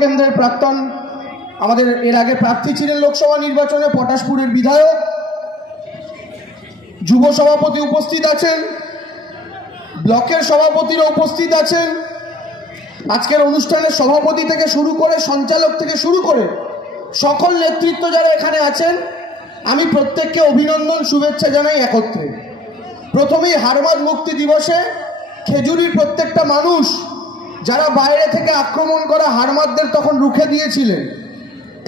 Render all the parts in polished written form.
কেন্দ্রের প্রাক্তন আমাদের এর আগে প্রার্থী ছিলেন লোকসভা নির্বাচনে পটাশপুরের বিধায়ক, যুব সভাপতি উপস্থিত আছেন, ব্লকের সভাপতিরা উপস্থিত আছেন। আজকের অনুষ্ঠানের সভাপতি থেকে শুরু করে সঞ্চালক থেকে শুরু করে সকল নেতৃত্ব যারা এখানে আছেন, আমি প্রত্যেককে অভিনন্দন শুভেচ্ছা জানাই একত্রে। প্রথমেই হারমাদ মুক্তি দিবসে খেজুরির প্রত্যেকটা মানুষ যারা বাইরে থেকে আক্রমণ করা হারমাদদের তখন রুখে দিয়েছিলেন,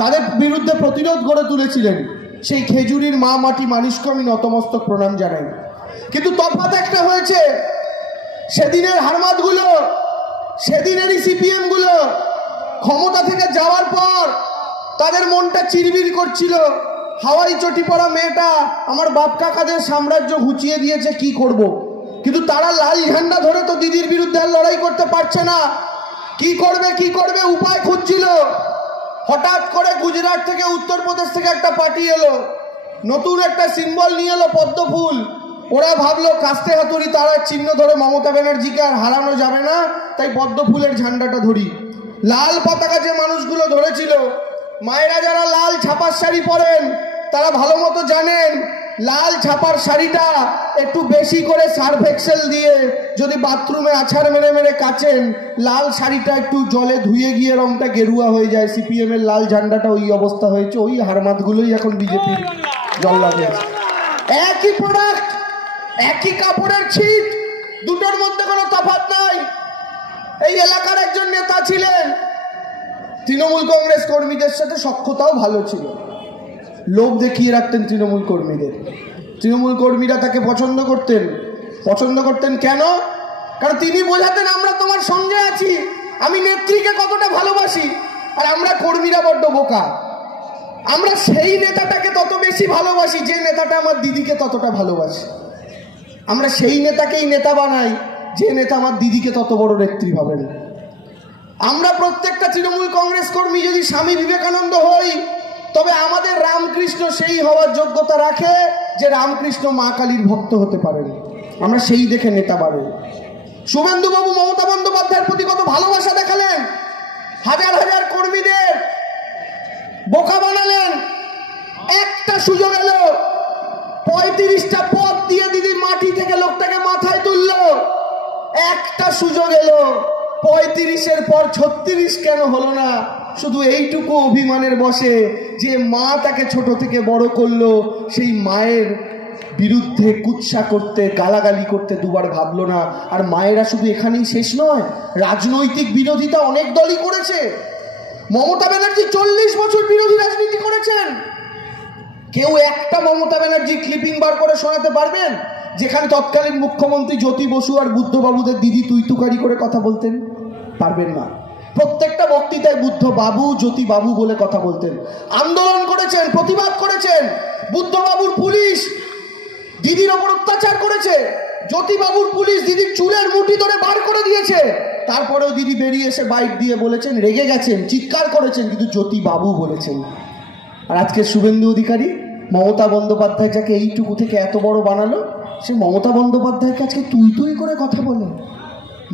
তাদের বিরুদ্ধে প্রতিরোধ গড়ে তুলেছিলেন, সেই খেজুরির মা মাটি মানুষকে আমি নতমস্তক প্রণাম জানাই। কিন্তু তফাৎ একটা হয়েছে, সেদিনের হারমাদগুলো, সেদিনেরই সিপিএম গুলো ক্ষমতা থেকে যাওয়ার পর তাদের মনটা চিরবির করছিল, হাওয়াই চটি পড়া মেয়েটা আমার বাপ কাকাদের সাম্রাজ্য ঘুচিয়ে দিয়েছে, কি করব। কিন্তু তারা লাল ঝান্ডা ধরে তো দিদির বিরুদ্ধে লড়াই করতে পারছে না, কি করবে উপায় খুঁজছিল। হঠাৎ করে গুজরাট থেকে উত্তরপ্রদেশ থেকে একটা পার্টি এলো, নতুন একটা সিম্বল নিয়ে এলো পদ্ম ফুল। ওরা ভাবলো কাস্তে হাতুড়ি তারার চিহ্ন ধরে মমতা ব্যানার্জিকে আর হারানো যাবে না, তাই পদ্ম ফুলের ঝান্ডাটা ধরি। লাল পতাকা যে মানুষগুলো ধরেছিল, মায়েরা যারা লাল ছাপার শাড়ি পরেন তারা ভালো মতো জানেন, লাল ছাপার শাড়িটা একটু বেশি করে সার্ফ এক্সেল দিয়ে যদি বাথরুমে আছাড় মেরে মেরে কাচেন, লাল শাড়িটা একটু জলে ধুয়ে গিয়ে রংটা গেরুয়া হয়ে যায়। সিপিএম এর লাল ঝান্ডাটা ওই অবস্থা হয়েছে, ওই হারমাদগুলোই এখন বিজেপির জল লাগে। একই প্রোডাক্ট, একই কাপড়ের ছিট, দুটোর মধ্যে কোনো তফাৎ নাই। এই এলাকার একজন নেতা ছিলেন, তৃণমূল কংগ্রেস কর্মীদের সাথে সখ্যতাও ভালো ছিল, লোভ দেখিয়ে রাখতেন তৃণমূল কর্মীদের। তৃণমূল কর্মীরা তাকে পছন্দ করতেন কেন? কারণ তিনি বোঝাতেন আমরা তোমার সঙ্গে আছি, আমি নেত্রীকে কতটা ভালোবাসি, আর আমরা কর্মীরা বড্ড বোকা। আমরা সেই নেতাটাকে তত বেশি ভালোবাসি যে নেতাটা আমার দিদিকে ততটা ভালোবাসে। আমরা সেই নেতাকেই নেতা বানাই যে নেতা আমার দিদিকে তত বড় নেত্রী ভাবেন। আমরা প্রত্যেকটা তৃণমূল কংগ্রেস কর্মী যদি স্বামী বিবেকানন্দ হই, তবে আমাদের রামকৃষ্ণ সেই হওয়ার যোগ্যতা রাখে যে রামকৃষ্ণ মা কালীর ভক্ত হতে পারেন। আমরা সেই দেখে নেতা বাড়েন। শুভেন্দুবাবু মমতা বন্দ্যোপাধ্যায়ের প্রতি কত ভালোবাসা দেখালেন, হাজার হাজার কর্মীদের বোকা বানালেন। একটা সুযোগ এলো, 35টা পদ দিয়ে দিদি মাটি থেকে লোকটাকে মাথায় তুললো। একটা সুযোগ এলো, 35-এর পর 36 কেন হলো না? শুধু এইটুকু অভিমানের বসে যে মা তাকে ছোট থেকে বড় করলো, সেই মায়ের বিরুদ্ধে কুৎসা করতে, গালাগালি করতে দুবার ভাবলো না। আর মায়েরা শুধু এখানেই শেষ নয়, রাজনৈতিক বিরোধিতা অনেক দলই করেছে। মমতা ব্যানার্জি 40 বছর বিরোধী রাজনীতি করেছেন। কেউ একটা মমতা ব্যানার্জি ক্লিপিং বার করে শোনাতে পারবেন যেখানে তৎকালীন মুখ্যমন্ত্রী জ্যোতি বসু আর বুদ্ধবাবুদের দিদি তুইতুকারি করে কথা বলতেন? পারবেন না। প্রত্যেকটা বক্তৃতায় বুদ্ধ বাবু, জ্যোতি বাবু বলে কথা বলতেন। আন্দোলন করেছেন, প্রতিবাদ করেছেন। বুদ্ধবাবুর পুলিশ দিদির ওপর অত্যাচার করেছে, জ্যোতিবাবুর পুলিশ দিদির চুলের মুঠি ধরে বার করে দিয়েছে। তারপরেও দিদি বেরিয়ে এসে বাইক দিয়ে বলেছেন, রেগে গেছেন, চিৎকার করেছেন, কিন্তু জ্যোতি বাবু বলেছেন। আর আজকে শুভেন্দু অধিকারী, মমতা বন্দ্যোপাধ্যায় যাকে এইটুকু থেকে এত বড় বানালো, সে মমতা বন্দ্যোপাধ্যায়কে আজকে তুই তুই করে কথা বলে।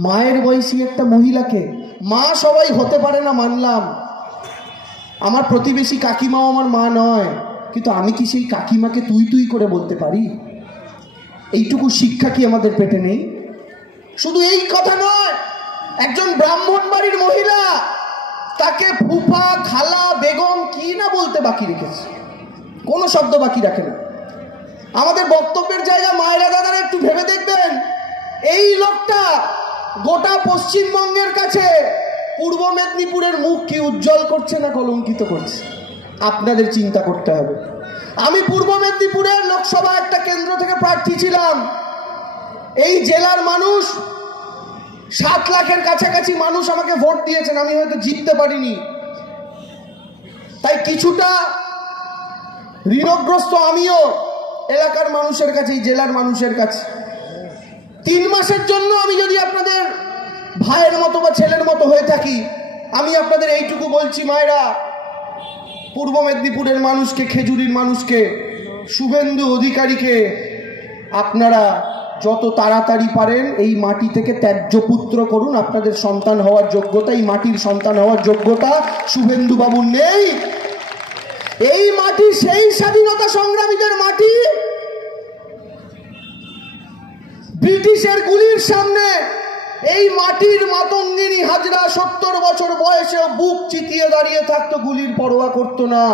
মায়ের বয়সী একটা মহিলাকে, মা সবাই হতে পারে না মানলাম, আমার প্রতিবেশী কাকিমাও আমার মা নয়, কিন্তু আমি কি সেই কাকিমাকে তুই তুই করে বলতে পারি? এইটুকু শিক্ষা কি আমাদের পেটে নেই? শুধু এই কথা নয়, একজন ব্রাহ্মণ বাড়ির মহিলা, তাকে ফুফা, খালা, বেগম কি না বলতে বাকি রেখেছে, কোনো শব্দ বাকি রাখে না। আমাদের বক্তব্যের জায়গা মায়েরা দাদারা একটু ভেবে দেখবেন, এই লোকটা গোটা পশ্চিমবঙ্গের কাছে পূর্ব মেদিনীপুরের মুখ কি উজ্জ্বল করছে না কলঙ্কিত করছে? আপনাদের চিন্তা করতে হবে। আমি পূর্ব মেদিনীপুরের লোকসভা একটা কেন্দ্র থেকে প্রার্থী ছিলাম। এই জেলার মানুষ 7 লাখের কাছাকাছি মানুষ আমাকে ভোট দিয়েছেন। আমি হয়তো জিততে পারিনি, তাই কিছুটা ঋণগ্রস্ত আমিও এলাকার মানুষের কাছে, এই জেলার মানুষের কাছে। 3 মাসের জন্য আমি যদি আপনাদের ভাইয়ের মতো বা ছেলের মতো হয়ে থাকি, আমি আপনাদের এইটুকু বলছি, মায়েরা, পূর্ব মেদিনীপুরের মানুষকে, খেজুরির মানুষকে, শুভেন্দু অধিকারীকে আপনারা যত তাড়াতাড়ি পারেন এই মাটি থেকে ত্যায্য পুত্র করুন। আপনাদের সন্তান হওয়ার যোগ্যতা, এই মাটির সন্তান হওয়ার যোগ্যতা শুভেন্দু বাবুর নেই। এই মাটি সেই স্বাধীনতা সংগ্রামীদের মাটি, ব্রিটিশের গুলির সামনে এই মাটির মাতঙ্গিনী হাজরা 70 বছর বয়সে বুক চিতিয়ে দাঁড়িয়ে থাকতো, গুলির পরোয়া করতো না।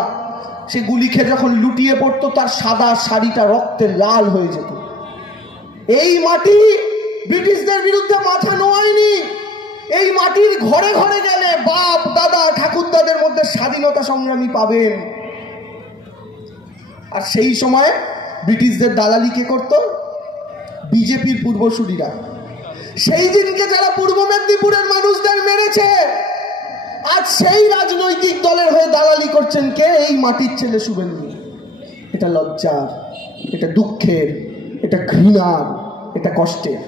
সে গুলি খেয়ে যখন লুটিয়ে পড়তো তার সাদা শাড়িটা রক্তে লাল হয়ে যেত। এই মাটি ব্রিটিশদের বিরুদ্ধে মাথা নোয়ায়নি। এই মাটির ঘরে ঘরে গেলে বাপ দাদা ঠাকুরদাদের মধ্যে স্বাধীনতা সংগ্রামী পাবেন। আর সেই সময় ব্রিটিশদের দালালি কে করত? বিজেপির পূর্বসূরীরা। সেই দিনকে যারা পূর্ব মেদিনীপুরের মানুষদের মেরেছে, আজ সেই রাজনৈতিক দলের হয়ে দালালি করছেন কে? এই মাটির ছেলে শুভেন্দু। এটা লজ্জার, এটা দুঃখের, এটা ঘৃণার, এটা কষ্টের।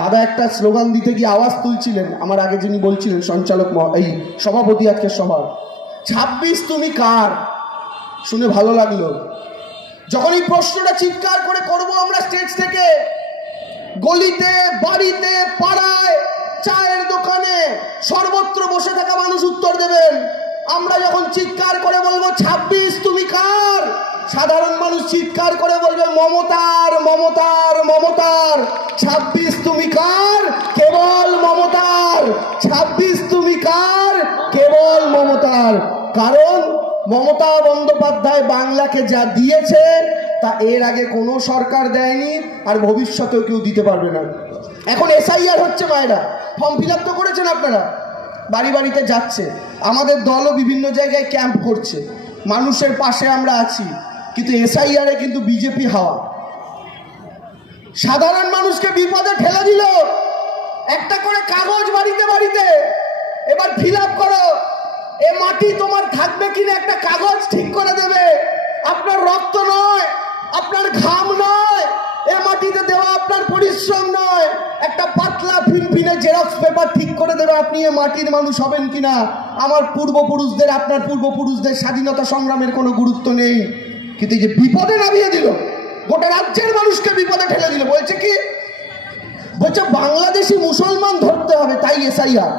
দাদা একটা স্লোগান দিতে গিয়ে আওয়াজ তুলছিলেন, আমার আগে যিনি বলছিলেন সঞ্চালক এই সভাপতি আজকের সভা, 26 তুমি কার? শুনে ভালো লাগলো। যখন এই প্রশ্নটা চিৎকার করে করব আমরা স্টেজ থেকে, গলিতে বাড়িতে পাড়ায় চায়ের দোকানে সর্বত্র বসে থাকা মানুষ উত্তর দেবেন। আমরা যখন চিৎকার করে বলবো 26 তুমি কার, সাধারণ মানুষ চিৎকার করে বলবে মমতার মমতার মমতার। 26 তুমি কার? কেবল মমতার। 26 তুমি কার? কেবল মমতার। কারণ মমতা বন্দ্যোপাধ্যায় বাংলাকে যা দিয়েছে তা এর আগে কোনো সরকার দেয়নি, আর ভবিষ্যতেও কেউ দিতে পারবে না। এখন এসআইআর হচ্ছে, মায়েরা ফর্ম ফিল আপ তো করেছেন আপনারা, বাড়ি বাড়িতে যাচ্ছে। আমাদের দলও বিভিন্ন জায়গায় ক্যাম্প করছে, মানুষের পাশে আমরা আছি। কিন্তু এসআইআরে কিন্তু বিজেপি হাওয়া। সাধারণ মানুষকে বিপদে ঠেলে দিল। একটা করে কাগজ বাড়িতে বাড়িতে, এবার ফিল আপ করো। এ মাটি তোমার থাকবে কিনা একটা কাগজ ঠিক করে দেবে। আপনার রক্ত নয়, আপনার ঘাম নয়, এ মাটিতে দেওয়া আপনার পরিশ্রম নয়, একটা পাতলা ফিনফিনে জেরক্স পেপার ঠিক করে দেবে আপনি এ মাটির মানুষ হবেন কিনা। আমার পূর্বপুরুষদের, আপনার পূর্বপুরুষদের স্বাধীনতা সংগ্রামের কোনো গুরুত্ব নেই, কিন্তু এই যে বিপদে নামিয়ে দিল, গোটা রাজ্যের মানুষকে বিপদে ঠেলে দিল। বলছে কি? বলছে বাংলাদেশি মুসলমান ধরতে হবে, তাই এসআইআর।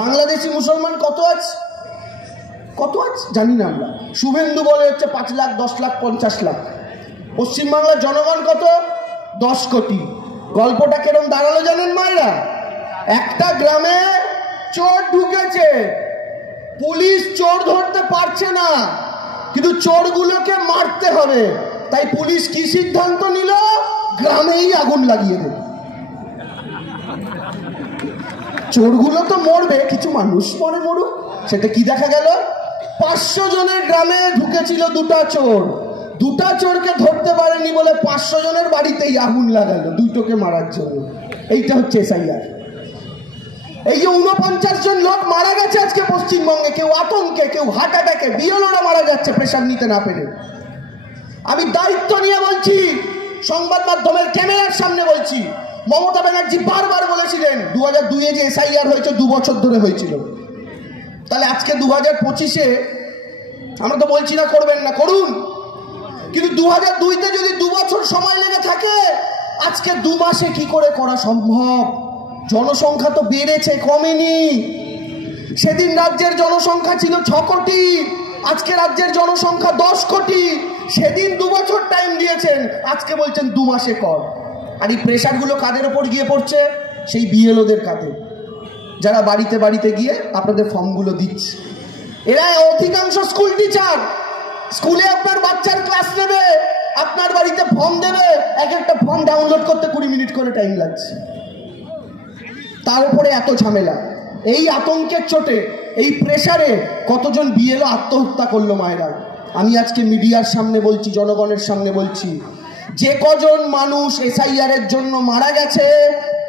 বাংলাদেশি মুসলমান কত আছে? কত আছে জানি না আমরা। শুভেন্দু বলে হচ্ছে 5 লাখ, 10 লাখ, 50 লাখ। পশ্চিমবাংলার জনগণ কত? 10 কোটি। গল্পটা কেরম দাঁড়ালো জানেন মায়েরা? একটা গ্রামে চোর ঢুকেছে, পুলিশ চোর ধরতে পারছে না, কিন্তু চোরগুলোকে মারতে হবে। তাই পুলিশ কি সিদ্ধান্ত নিল? গ্রামেই আগুন লাগিয়ে দেবে। চোরগুলো তো মরবে, কিছু মানুষ পরে মরুক। সেটা কি দেখা গেল? 500 জনের গ্রামে ঢুকেছিল 2টা চোর। 2টা চোরকে ধরতে পারেনি বলে 500 জনের বাড়িতেই আগুন লাগালো দুটোকে মারার জন্য। এইটা হচ্ছে এসআইআর। এই যে 49 জন লোক মারা গেছে আজকে পশ্চিমবঙ্গে, কেউ আতঙ্কে, কেউ হার্ট অ্যাটাকে, বিএলওরা মারা যাচ্ছে প্রেশার নিতে না পেরে। আমি দায়িত্ব নিয়ে বলছি, সংবাদ মাধ্যমের ক্যামেরার সামনে বলছি, মমতা ব্যানার্জি বারবার বলেছিলেন 2002-এ যে এসআইআর হয়েছে 2 বছর ধরে হয়েছিল। তাহলে আজকে 2025-এ আমরা তো বলছি না করবেন না, করুন। কিন্তু 2002-তে যদি 2 বছর সময় লেগে থাকে, আজকে 2 মাসে কি করে করা সম্ভব? জনসংখ্যা তো বেড়েছে, কমেনি। সেদিন রাজ্যের জনসংখ্যা ছিল 6 কোটি, আজকে রাজ্যের জনসংখ্যা 10 কোটি। সেদিন 2 বছর টাইম দিয়েছেন, আজকে বলছেন 2 মাসে কর। আর এই প্রেশারগুলো কাদের ওপর গিয়ে পড়ছে? সেই বিএলওদের কাঁধে, যারা বাড়িতে বাড়িতে গিয়ে আপনাদের ফর্মগুলো দিচ্ছে। এরা অধিকাংশ স্কুল টিচার। স্কুলে আপনার বাচ্চার ক্লাস নেবে, আপনার বাড়িতে ফর্ম দেবে, এক একটা ফর্ম ডাউনলোড করতে 20 মিনিট করে টাইম লাগছে। তার উপরে এত ঝামেলা। এই আতঙ্কের চোটে, এই প্রেশারে কতজন বিএলও আত্মহত্যা করলো মায়েরা। আমি আজকে মিডিয়ার সামনে বলছি, জনগণের সামনে বলছি, যে কজন মানুষ এসআইআর-এর জন্য মারা গেছে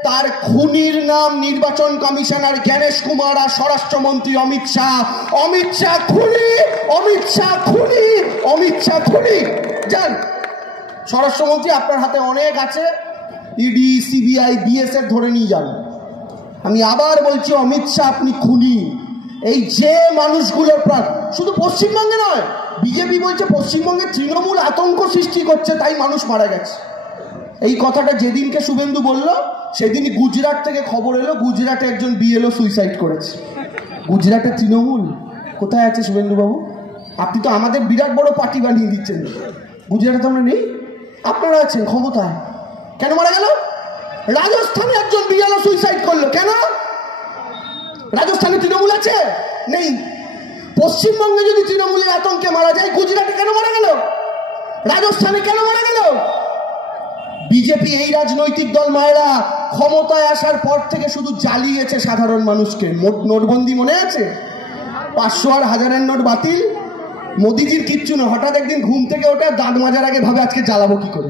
তার খুনির নাম নির্বাচন কমিশনার জ্ঞানেশ কুমার আর স্বরাষ্ট্রমন্ত্রী অমিত শাহ। অমিত শাহ খুনি, অমিত শাহ খুনি, অমিত শাহ খুনি। যান স্বরাষ্ট্রমন্ত্রী, আপনার হাতে অনেক আছে, ইডি, সিবিআই, বিএসএফ ধরে নিয়ে যান। আমি আবার বলছি, অমিত শাহ আপনি খুনি। এই যে মানুষগুলোর প্রাণ, শুধু পশ্চিমবঙ্গে নয়, বিজেপি বলছে পশ্চিমবঙ্গে তৃণমূল আতঙ্ক সৃষ্টি করছে, তাই মানুষ মারা গেছে। এই কথাটা যেদিনকে শুভেন্দু বলল সেদিনই গুজরাট থেকে খবর এলো গুজরাটে একজন বিএলও সুইসাইড করেছে। গুজরাটের তৃণমূল কোথায় আছে শুভেন্দু বাবু? আপনি তো আমাদের বিরাট বড় পার্টি বানিয়ে দিচ্ছেন। গুজরাটে তো আমরা নেই, আপনারা আছেন ক্ষমতায়। কেন মারা গেল? রাজস্থানে একজন বিএলও সুইসাইড করলো। কেন? রাজস্থানে তৃণমূল আছে? নেই। পশ্চিমবঙ্গে যদি তৃণমূলের আতঙ্কে মারা যায়, গুজরাটে কেন মারা গেল? রাজস্থানে কেন মারা গেল? বিজেপি এই রাজনৈতিক দল মায়েরা ক্ষমতায় আসার পর থেকে শুধু জ্বালিয়েছে সাধারণ মানুষকে। নোটবন্দি মনে আছে? 500 আর 1000-এর নোট বাতিল। মোদিজির কিচ্ছু না, হঠাৎ একদিন ঘুম থেকে ওঠে দাঁত মাজার আগে ভাবে আজকে জ্বালাবো কি করে,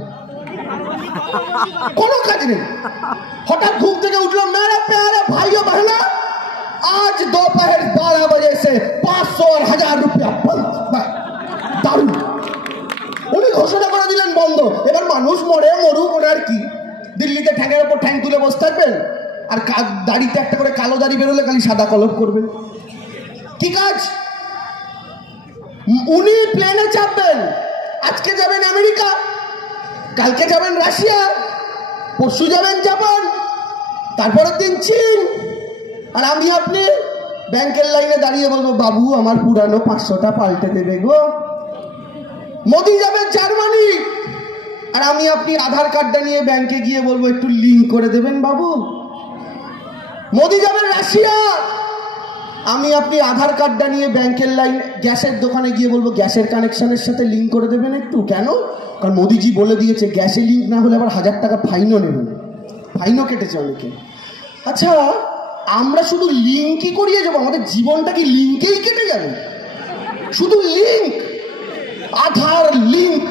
কোনো কাজ নেই। হঠাৎ ঘুম থেকে উঠলো, মেরে প্যারে ভাইও বহনা আজ दोपहर 12 बजे से 500 और 1000 रुपया बंद। দারুণ, উনি ঘোষণা করে দিলেন বন্ধ। এবার মানুষ মরে মরুক, ওনার কি? দিল্লিতে ঠ্যাঙের ওপর ঠ্যাং তুলে বসে থাকবেন আর দাড়িতে একটা করে কালো দাড়ি বেরোলে খালি সাদা কলপ করবেন। কি কাজ? উনি প্লেনে চাপবেন, আজকে যাবেন আমেরিকা, কালকে যাবেন রাশিয়া, পরশু যাবেন জাপান, তারপরের দিন চীন। আর আমি আপনি ব্যাংকের লাইনে দাঁড়িয়ে বলবো বাবু আমার পুরানো 500টা পাল্টে দেবে গো। মোদি যাবে জার্মানি, আর আমি আপনি আধার কার্ডটা নিয়ে ব্যাংকে গিয়ে বলবো একটু লিঙ্ক করে দেবেন বাবু। মোদি যাবেন রাশিয়া, আমি আপনি আধার কার্ডটা নিয়ে ব্যাংকের লাইন গ্যাসের দোকানে গিয়ে বলবো গ্যাসের কানেকশনের সাথে লিঙ্ক করে দেবেন একটু। কেন? কারণ মোদিজি বলে দিয়েছে গ্যাসে লিঙ্ক না হলে আবার 1000 টাকা ফাইনও নেবেন। ফাইনও কেটেছে অনেকে। আচ্ছা, আমরা শুধু লিঙ্কই করিয়ে যাবো? আমাদের জীবনটা কি লিঙ্কেই কেটে যাবে? শুধু লিঙ্ক, আধার লিঙ্ক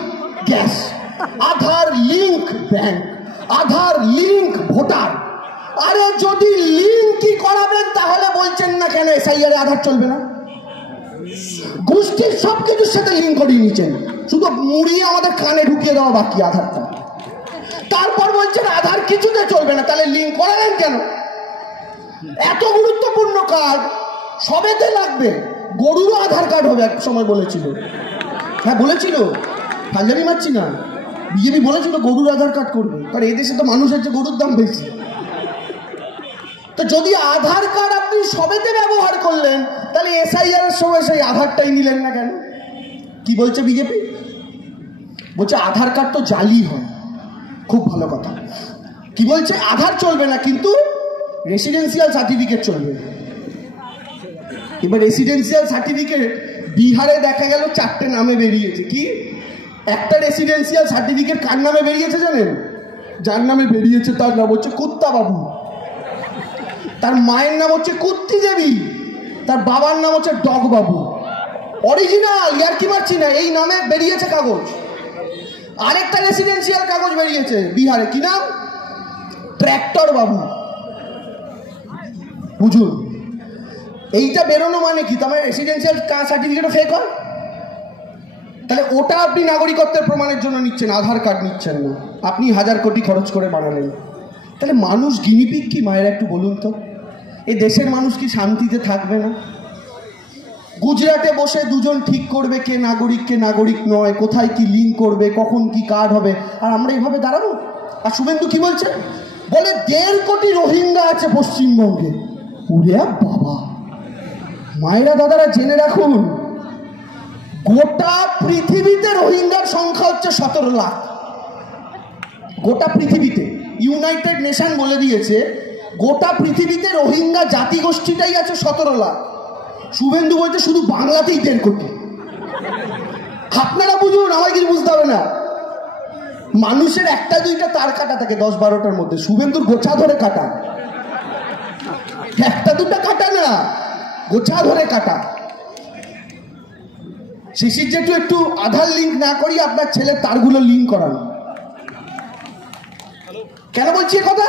গ্যাস, আধার লিঙ্ক ব্যাংক, আধার লিঙ্ক ভোটার। আরে যদি লিঙ্কই করাবেন তাহলে বলছেন না কেন এসআইআর আধার চলবে না? গোষ্ঠীর সব কিছুর সাথে লিঙ্ক করিয়ে নিচ্ছেন, শুধু মুড়িয়ে আমাদের কানে ঢুকিয়ে দেওয়া বাকি আধারটা। তারপর বলছেন আধার কিছুতে চলবে না, তাহলে লিঙ্ক করালেন কেন? এত গুরুত্বপূর্ণ কার্ড সবেতে লাগবে। গরুরও আধার কার্ড হবে এক সময় বলেছিল। হ্যাঁ বলেছিল, ফাজলামি মারছি না। বিজেপি বলেছিল গরুর আধার কার্ড করবে, কারণ এই দেশে তো মানুষের যে গরুর দাম বেশি। তো যদি আধার কার্ড আপনি সবেতে ব্যবহার করলেন, তাহলে এসআইআর এর সময় সেই আধারটাই নিলেন না কেন? কি বলছে বিজেপি? বলছে আধার কার্ড তো জালি হয়। খুব ভালো কথা। কি বলছে? আধার চলবে না কিন্তু রেসিডেন্সিয়াল সার্টিফিকেট চলবে। এবার রেসিডেন্সিয়াল সার্টিফিকেট বিহারে দেখা গেল 4টে নামে বেরিয়েছে। কি? একটা রেসিডেন্সিয়াল সার্টিফিকেট কার নামে বেরিয়েছে জানেন? যার নামে বেরিয়েছে তার নাম হচ্ছে কুত্তা বাবু, তার মায়ের নাম হচ্ছে কুত্তি দেবী, তার বাবার নাম হচ্ছে ডগ বাবু। অরিজিনাল, ইয়ার কি মারছি না, এই নামে বেরিয়েছে কাগজ। আরেকটা রেসিডেন্সিয়াল কাগজ বেরিয়েছে বিহারে, কি নাম? ট্র্যাক্টর বাবু। বুঝুন, এইটা বেরোনো মানে কি? তার মানে রেসিডেন্সিয়াল সার্টিফিকেটও ফেক হয়। তাহলে ওটা আপনি নাগরিকত্বের প্রমাণের জন্য নিচ্ছেন, আধার কার্ড নিচ্ছেন না। আপনি 1000 কোটি খরচ করে বানালেন। তাহলে মানুষ গিনিপিগ কি মায়েরা? একটু বলুন তো, এই দেশের মানুষ কি শান্তিতে থাকবে না? গুজরাটে বসে দুজন ঠিক করবে কে নাগরিক কে নাগরিক নয়, কোথায় কি লিঙ্ক করবে, কখন কি কার্ড হবে, আর আমরা এইভাবে দাঁড়াবো? আর শুভেন্দু কি বলছে? বলে 1.5 কোটি রোহিঙ্গা আছে পশ্চিমবঙ্গে। ওরে বাবা! মায়েরা দাদারা জেনে রাখুন, গোটা পৃথিবীতে রোহিঙ্গার সংখ্যা হচ্ছে 17 লাখ। গোটা পৃথিবীতে ইউনাইটেড নেশন বলে দিয়েছে গোটা পৃথিবীতে রোহিঙ্গা জাতিগোষ্ঠীটাই আছে 17 লাখ। শুভেন্দু বলছে শুধু বাংলাতেই 1.5 কোটি। আপনারা বুঝুন, আমায় কিছু বুঝতে হবে না। মানুষের 1-2টা তার কাটা থাকে 10-12টার মধ্যে, শুভেন্দুর গোছা ধরে কাটা। 1-2টা কাটা না, গোছা ধরে কাটা। শিশির যেটু একটু আধার লিঙ্ক না করি আপনার ছেলের তারগুলো লিঙ্ক করান। কেন বলছি কথা?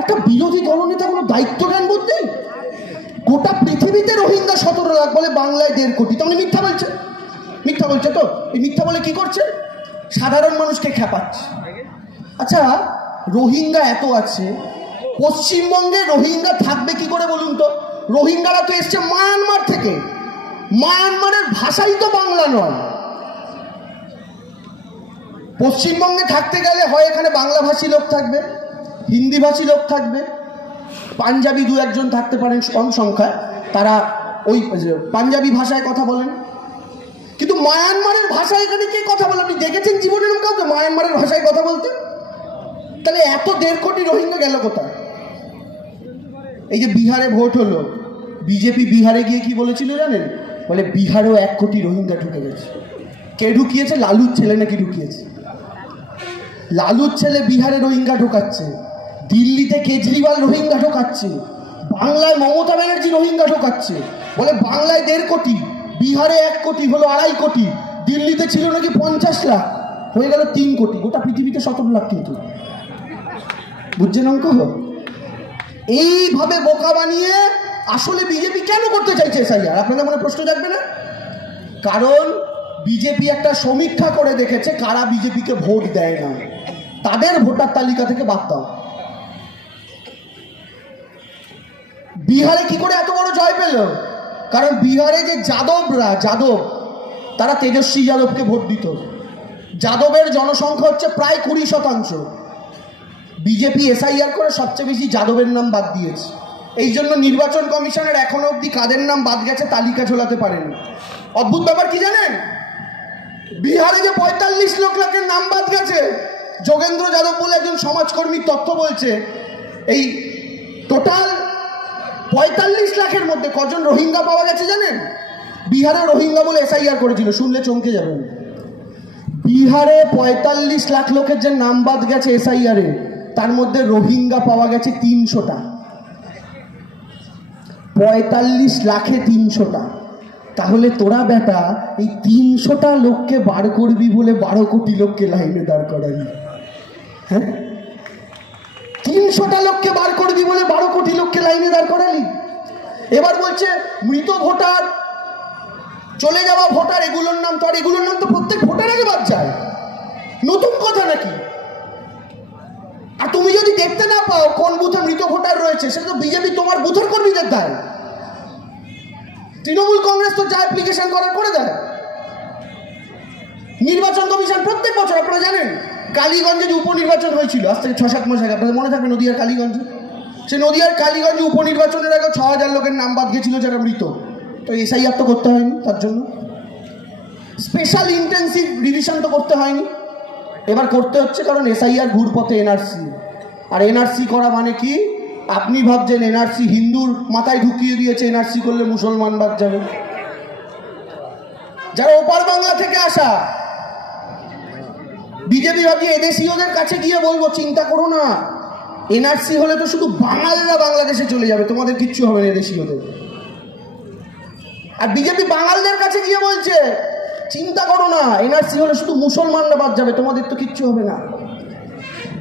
একটা বিরোধী দলনেতা কোনো দায়িত্ব জ্ঞান বোধ নেই। গোটা পৃথিবীতে রোহিঙ্গা 17 লাখ, বলে বাংলায় 1.5 কোটি। তাহলে মিথ্যা বলছে। মিথ্যা বলছে তো। এই মিথ্যা বলে কি করছে? সাধারণ মানুষকে খেপাচ্ছে। আচ্ছা, রোহিঙ্গা এত আছে, পশ্চিমবঙ্গে রোহিঙ্গা থাকবে কি করে বলুন তো? রোহিঙ্গারা তো এসছে মায়ানমার থেকে। মায়ানমারের ভাষাই তো বাংলা নয়। পশ্চিমবঙ্গে থাকতে গেলে হয় এখানে বাংলাভাষী লোক থাকবে, হিন্দিভাষী লোক থাকবে, পাঞ্জাবি দু একজন থাকতে পারেন কম সংখ্যায়, তারা ওই পাঞ্জাবি ভাষায় কথা বলেন। কিন্তু মায়ানমারের ভাষায় এখানে কে কথা বলে? আপনি দেখেছেন জীবনের কাউকে মায়ানমারের ভাষায় কথা বলতে? তাহলে এত 1.5 কোটি রোহিঙ্গা গেল কোথায়? এই যে বিহারে ভোট হলো, বিজেপি বিহারে গিয়ে কি বলেছিল জানেন? বলে বিহারেও 1 কোটি রোহিঙ্গা ঢুকে গেছে। কে ঢুকিয়েছে? লালুর ছেলে নাকি ঢুকিয়েছে। লালুর ছেলে বিহারে রোহিঙ্গা ঢোকাচ্ছে, দিল্লিতে কেজরিওয়াল রোহিঙ্গা ঢোকাচ্ছে, বাংলায় মমতা ব্যানার্জি রোহিঙ্গা ঢোকাচ্ছে। বলে বাংলায় 1.5 কোটি, বিহারে 1 কোটি, হলো 2.5 কোটি, দিল্লিতে ছিল নাকি 50 লাখ, হয়ে গেল 3 কোটি, গোটা পৃথিবীতে 17 লাখ। কিন্তু বুঝছেন অঙ্ক? এইভাবে বোকা বানিয়ে আসলে বিজেপি কেন করতে চাইছে এসআইআর? আপনাদের মনে প্রশ্ন জাগবে না? কারণ বিজেপি একটা সমীক্ষা করে দেখেছে কারা বিজেপিকে ভোট দেয় না, তাদের ভোটার তালিকা থেকে বাদ দাও। বিহারে কি করে এত বড় জয় পেল? কারণ বিহারে যে যাদব, তারা তেজস্বী যাদবকে ভোট দিত। যাদবের জনসংখ্যা হচ্ছে প্রায় 20%। বিজেপি এসআইআর করে সবচেয়ে বেশি যাদবের নাম বাদ দিয়েছে। এই জন্য নির্বাচন কমিশনের এখনো অব্দি কাদের নাম বাদ গেছে তালিকা ঝোলাতে পারেনি। অদ্ভুত ব্যাপার কি জানেন? বিহারে যে 45 লাখের নাম বাদ গেছে, যোগেন্দ্র যাদব বলে একজন সমাজকর্মীর তথ্য বলছে, এই টোটাল 45 লাখের মধ্যে কজন রোহিঙ্গা পাওয়া গেছে জানেন? বিহারে রোহিঙ্গা বলে এসআইআর করেছিল, শুনলে চমকে যাবেন। বিহারে 45 লাখ লোকের যে নাম বাদ গেছে এসআইআরে, তার মধ্যে রোহিঙ্গা পাওয়া গেছে 300টা। 45 লাখে 300টা। তাহলে তোরা বেটা এই 300টা লোককে বার করবি বলে 12 কোটি লোককে লাইনে দাঁড় করাবি? হ্যাঁ, 300টা লোককে বার করবি বলে 12 কোটি লোককে লাইনে দাঁড় করালি। এবার বলছে মৃত ভোটার, চলে যাওয়া ভোটার, এগুলোর নাম তো প্রত্যেক ভোটার আগে বাদ যায়। নতুন কথা নাকি? আর তুমি যদি দেখতে না পাও কোন বুথে মৃত ভোটার রয়েছে, সেটা তো বিজেপি তোমার বুথের কর্মীদের দেয়। তৃণমূল কংগ্রেস তো যা অ্যাপ্লিকেশন করার করে দেয়। নির্বাচন কমিশন প্রত্যেক বছর, আপনারা জানেন, কালীগঞ্জে যে উপনির্বাচন হয়েছিল আজ থেকে 6-7 মাস আগে, আপনাদের মনে থাকবে, নদিয়ার কালীগঞ্জে, সে নদিয়ার কালীগঞ্জে উপনির্বাচনের আগে 6000 লোকের নাম বাদ গেছিল যারা মৃত। তো এসআইআর তো করতে হয়নি, তার জন্য স্পেশাল ইন্টেন্সিভ রিভিশন তো করতে হয়নি। এবার করতে হচ্ছে কারণ এসআইআর ঘুরপথে এনআরসি। আর এনআরসি করা মানে কি? আপনি ভাবছেন এনআরসি হিন্দুর মাথায় ঢুকিয়ে দিয়েছে, এনআরসি করলে মুসলমান বাদ যাবে। যারা ওপার বাংলা থেকে আসা, বিজেপি ভাবছে এদেশীয়দের কাছে গিয়ে বলবো চিন্তা করো না, এনআরসি হলে তো শুধু বাঙালিরা বাংলাদেশে চলে যাবে, তোমাদের কিচ্ছু হবে না এদেশীয়দের। আর বিজেপি বাঙালদের কাছে গিয়ে বলছে চিন্তা করো না, এনআরসি হলে শুধু মুসলমানরা বাদ যাবে, তোমাদের তো কিচ্ছু হবে না।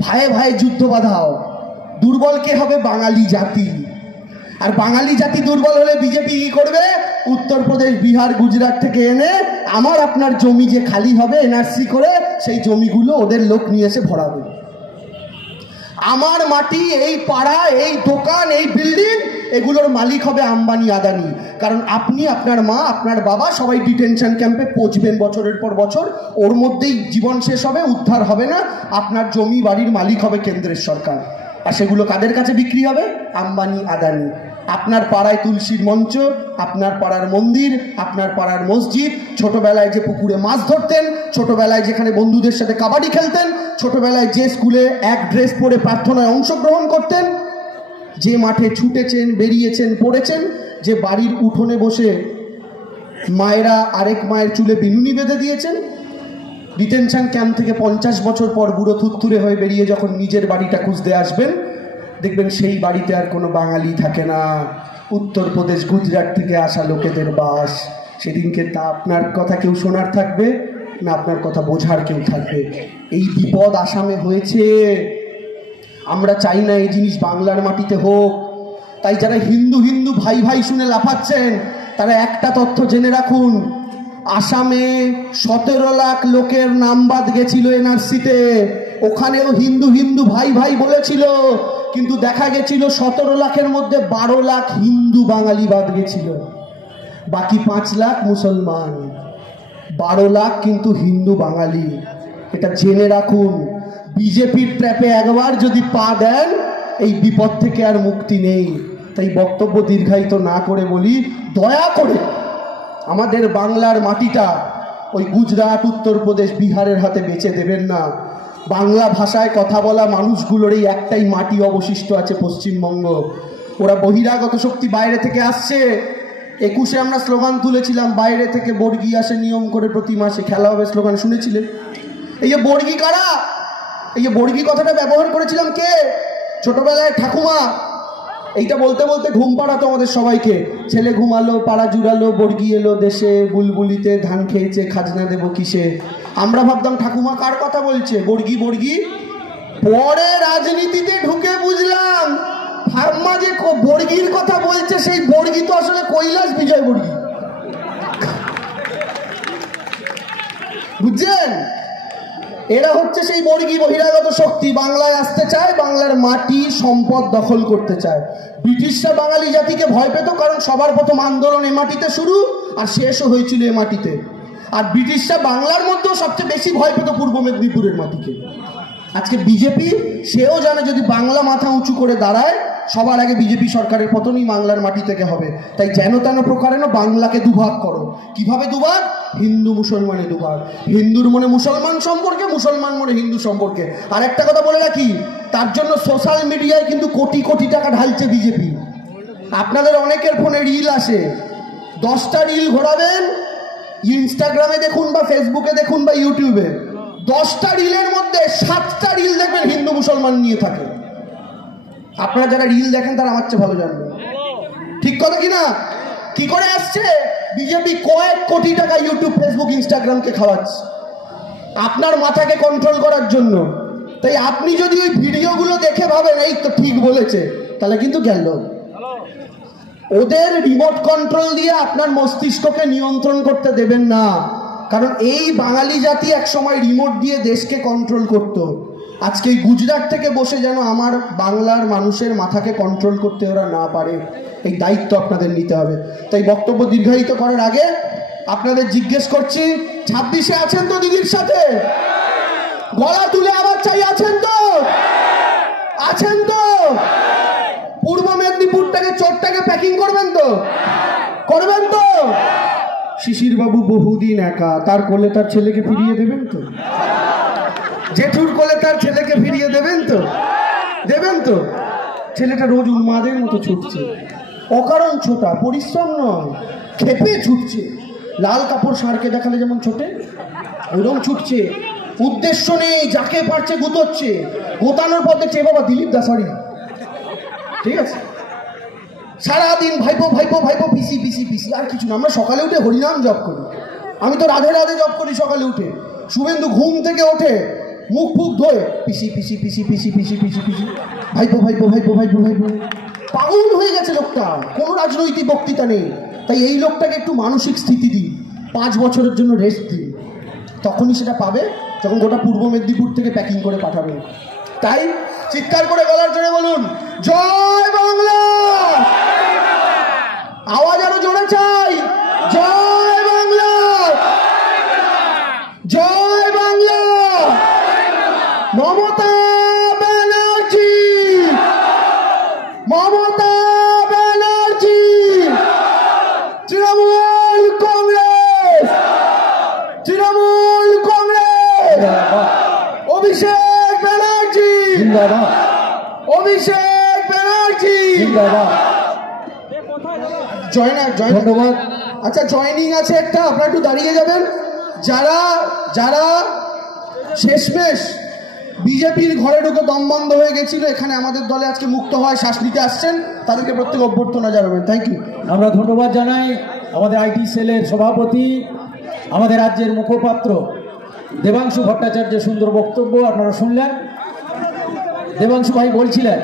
ভাইয়ে ভাইয়ে যুদ্ধ বাঁধাও। দুর্বল কে হবে? বাঙালি জাতি। আর বাঙালি জাতি দুর্বল হলে বিজেপি কি করবে? উত্তরপ্রদেশ, বিহার, গুজরাট থেকে এনে আমার আপনার জমি যে খালি হবে এনআরসি করে, সেই জমিগুলো ওদের লোক নিয়ে এসে ভরাবে। আমার মাটি, এই পাড়া, এই দোকান, এই বিল্ডিং, এগুলোর মালিক হবে আম্বানি, আদানি। কারণ আপনি, আপনার মা, আপনার বাবা সবাই ডিটেনশন ক্যাম্পে পচবেন বছরের পর বছর, ওর মধ্যেই জীবন শেষ হবে, উদ্ধার হবে না। আপনার জমি বাড়ির মালিক হবে কেন্দ্রের সরকার, আর সেগুলো কাদের কাছে বিক্রি হবে? আম্বানি, আদানি। আপনার পাড়ায় তুলসীর মঞ্চ, আপনার পাড়ার মন্দির, আপনার পাড়ার মসজিদ, ছোটবেলায় যে পুকুরে মাছ ধরতেন, ছোটবেলায় যেখানে বন্ধুদের সাথে কাবাডি খেলতেন, ছোটবেলায় যে স্কুলে এক ড্রেস পরে প্রার্থনায় অংশগ্রহণ করতেন, যে মাঠে ছুটেছেন, বেরিয়েছেন, পড়েছেন, যে বাড়ির উঠোনে বসে মায়েরা আরেক মায়ের চুলে বিনুনি বেঁধে দিয়েছেন, ডিটেনশন ক্যাম্প থেকে 50 বছর পর বুড়ো থুরথুরে হয়ে বেরিয়ে যখন নিজের বাড়িটা খুঁজতে আসবেন, দেখবেন সেই বাড়িতে আর কোনো বাঙালি থাকে না, উত্তরপ্রদেশ, গুজরাট থেকে আসা লোকেদের বাস। সেদিনকে তা আপনার কথা কেউ শোনার থাকবে না, আপনার কথা বোঝার কেউ থাকবে। এই বিপদ আসামে হয়েছে। আমরা চাই না এই জিনিস বাংলার মাটিতে হোক। তাই যারা হিন্দু হিন্দু ভাই ভাই শুনে লাফাচ্ছেন, তারা একটা তথ্য জেনে রাখুন, আসামে 17 লাখ লোকের নাম বাদ গেছিল এনআরসিতে। ওখানেও হিন্দু হিন্দু ভাই ভাই বলেছিল, কিন্তু দেখা গেছিল 17 লাখের মধ্যে 12 লাখ হিন্দু বাঙালি বাদ গেছিল, বাকি 5 লাখ মুসলমান। 12 লাখ কিন্তু হিন্দু বাঙালি। এটা জেনে রাখুন, বিজেপির ট্র্যাপে একবার যদি পা দেন এই বিপদ থেকে আর মুক্তি নেই। তাই বক্তব্য দীর্ঘায়িত না করে বলি, দয়া করে আমাদের বাংলার মাটিটা ওই গুজরাট, উত্তরপ্রদেশ, বিহারের হাতে বেচে দেবেন না। বাংলা ভাষায় কথা বলা মানুষগুলোর এই একটাই মাটি অবশিষ্ট আছে, পশ্চিমবঙ্গ। ওরা বহিরাগত শক্তি বাইরে থেকে আসছে। 21-এ আমরা স্লোগান তুলেছিলাম, বাইরে থেকে বর্গী আসে নিয়ম করে প্রতি মাসে খেলা হবে, স্লোগান শুনেছিলেন? এই যে বর্গী কারা, এই যে বর্গী কথাটা ব্যবহার করেছিলাম কে? ছোটবেলায় ঠাকুমা এইটা বলতে বলতে ঘুম পাড়াতো আমাদের সবাইকে। ছেলে ঘুমালো, পাড়া জুড়ালো, বর্গী এলো দেশে, বুলবুলিতে ধান খেয়েছে, খাজনা দেবো কিসে। আমরা ভাবতাম ঠাকুমা কার কথা বলছে, বর্গী বর্গী। পরে রাজনীতিতে ঢুকে বুঝলাম ঠাম্মা যে বর্গীর কথা বলছে সেই বর্গী তো আসলে কৈলাস বিজয় বর্গী, বুঝছেন? এরা হচ্ছে সেই বর্গী বহিরাগত শক্তি, বাংলায় আসতে চায়, বাংলার মাটি সম্পদ দখল করতে চায়। ব্রিটিশরা বাঙালি জাতিকে ভয় পেত, কারণ সবার প্রথম আন্দোলন এ মাটিতে শুরু আর শেষও হয়েছিল এ মাটিতে। আর ব্রিটিশরা বাংলার মধ্যেও সবচেয়ে বেশি ভয় পেত পূর্ব মেদিনীপুরের মাটিকে। আজকে বিজেপি সেও জানে যদি বাংলা মাথা উঁচু করে দাঁড়ায় সবার আগে বিজেপি সরকারের পতনই বাংলার মাটি থেকে হবে। তাই যেন তেন প্রকারেণ বাংলাকে দুভাগ করো। কিভাবে দুভাগ? হিন্দু মুসলমানে দুভাগ, হিন্দুর মনে মুসলমান সম্পর্কে, মুসলমান মনে হিন্দু সম্পর্কে। আর একটা কথা বলে রাখি, তার জন্য সোশ্যাল মিডিয়ায় কিন্তু কোটি কোটি টাকা ঢালছে বিজেপি। আপনাদের অনেকের ফোনে রিল আসে, 10টা রিল ঘোরাবেন, ইনস্টাগ্রামে দেখুন বা ফেসবুকে দেখুন বা ইউটিউবে, 10টা রিলের মধ্যে 7টা রিল দেখবেন হিন্দু মুসলমান নিয়ে থাকে। আপনারা যারা রিল দেখেন তারা আমার চেয়ে ভালো জানবেন, ঠিক কথা কিনা? কি করে আসছে? বিজেপি কয়েক কোটি টাকা ইউটিউব, ফেসবুক, ইনস্টাগ্রামকে খাওয়াচ্ছে আপনার মাথাকে কন্ট্রোল করার জন্য। তাই আপনি যদি ওই ভিডিওগুলো দেখে ভাবেন এই তো ঠিক বলেছে, তাহলে কিন্তু গেল। ওদের রিমোট কন্ট্রোল দিয়ে আপনার মস্তিষ্ককে নিয়ন্ত্রণ করতে দেবেন না, কারণ এই বাঙালি জাতি একসময় রিমোট দিয়ে দেশকে কন্ট্রোল করত। আজকে এই গুজরাট থেকে বসে যেন আমার বাংলার মানুষের মাথাকে কন্ট্রোল করতে ওরা না পারে, এই দায়িত্ব আপনাদের নিতে হবে। তাই বক্তব্য দীর্ঘায়িত করার আগে আপনাদের জিজ্ঞেস করছি, 26-এ আছেন তো দিদির সাথে? গলা তুলে আবার চাই, আছেন তো? আছেন তো? পূর্ব মেদিনীপুরটাকে, চোরটাকে প্যাকিং করবেন তো? করবেন তো? শিশির বাবু বহুদিন একা, তার কোলে তার ছেলেকে ফিরিয়ে দেবেন তো? জেঠুর কোলে তার ছেলেকে ফিরিয়ে দেবেন তো? দেবেন তো? ছেলেটা রোজ উন্মাদের মতো ছুটছে, অকারণ ছোটা, পরিশ্রম নয়, খেপে ছুটছে। লাল কাপড় সারকে দেখালে যেমন ছোটে ওরকম ছুটছে, উদ্দেশ্য নেই, যাকে পারছে গুতোচ্ছে। গোতানোর পর দেখছে বাবা দিলীপ দাসারি, ঠিক আছে, সারাদিন ভাইপো ভাইপো ভাইপো, পিসি পিসি পিসি, আর কিছু না। আমরা সকালে উঠে হরিনাম জপ করি, আমি তো রাধে রাধে জপ করি সকালে উঠে। শুভেন্দু ঘুম থেকে ওঠে মুখ ফুক ধোয়ে পিসি পিসি পিসি পিসি পিসি পিসি পিসি, ভাইপো ভাইপো ভাইপো ভাইপো ভাইপো। পাগল হয়ে গেছে লোকটা, কোনো রাজনৈতিক বক্তৃতা নেই। তাই এই লোকটাকে একটু মানসিক স্থিতি দিই, 5 বছরের জন্য রেস্ট দিই, তখনই সেটা পাবে যখন গোটা পূর্ব মেদিনীপুর থেকে প্যাকিং করে পাঠাবে। তাই চিৎকার করে গলার জোরে বলুন, জয় বাংলা! আওয়াজ আরো জোরে চাই, জয় বাংলা! জয় বাংলা! মমতা ব্যানার্জি! মমতা ব্যানার্জি! তৃণমূল কংগ্রেস! তৃণমূল কংগ্রেস! অভিষেক ব্যানার্জি! অভিষেক ব্যানার্জি! ধন্যবাদ। আচ্ছা, জয়নিং আছে একটা, আপনারা একটু দাঁড়িয়ে যাবেন। যারা যারা শেষমেশ বিজেপির ঘরে ঢুকে দম বন্ধ হয়ে গেছিল, এখানে আমাদের দলে আজকে মুক্ত হয় শ্বাস নিতে আসছেন, তাদেরকে প্রত্যেক অভ্যর্থনা জানাবেন। Thank you. আমরা ধন্যবাদ জানাই আমাদের আইটি সেলের সভাপতি, আমাদের রাজ্যের মুখপাত্র দেবাংশু ভট্টাচার্যের সুন্দর বক্তব্য আপনারা শুনলেন। দেবাংশু ভাই বলছিলেন